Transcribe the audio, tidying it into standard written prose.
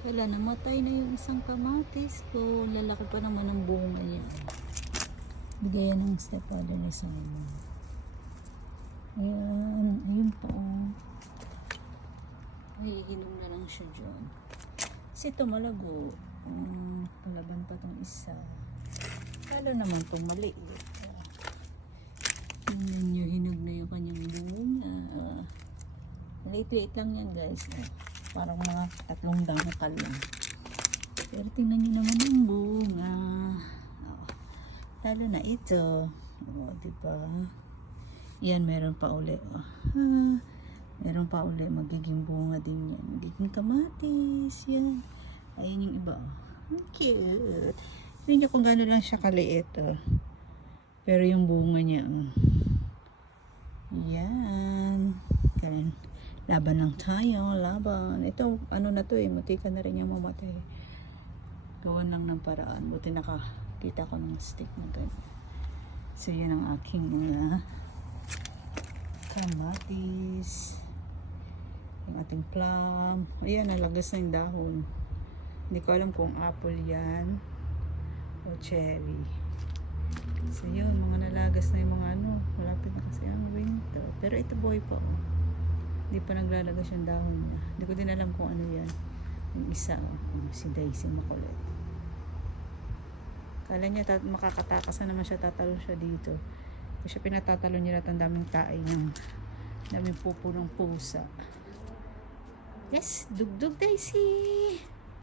Wala, namatay na yung isang kamatis ko. Lalaki pa naman ang bunga niya. Bigayan ng stepfather ni Simon. Ayan, ayun pa oh. Ay, hinom na lang siya dyan. Kasi ito malago. Palaban pa tong isa. Lalo naman itong maliit. Tingnan nyo, hinog na yung kanyang bunga. Liit-liit lang yan guys. Parang mga 3 dangkal lang. Pero tingnan nyo naman ang bunga. Lalo na ito. Diba? Yan, meron pa uli. Meron pa uli. Magiging bunga din yan. Magiging kamatis. Yan. Ayun yung iba. Cute. Tingnan nyo kung gano'n lang siya kaliit. Pero yung bunga niya. Yan. Ganun. Laban lang tayo. Laban. Ito, ano na to Matika na rin yung mamatay. Gawan lang ng paraan. Buti nakakita ko ng stick na ganyan. So, yan ang aking mga kamatis. Yung ating plum. Ayan, nalagas na yung dahon. Hindi ko alam kung apple yan o cherry. So yun, mga nalagas na yung mga malapit na kasi ang winter. Pero ito buhay pa hindi pa naglalagas yung dahon niya. Hindi ko din alam kung ano yan. Yung isa si Daisy makulit. Kala niya makakatakas na naman siya, tatalon siya dito. Kasi siya pinatatalon niya lahat ang daming tae ng daming pupo ng pusa. Yes, dugdug Daisy!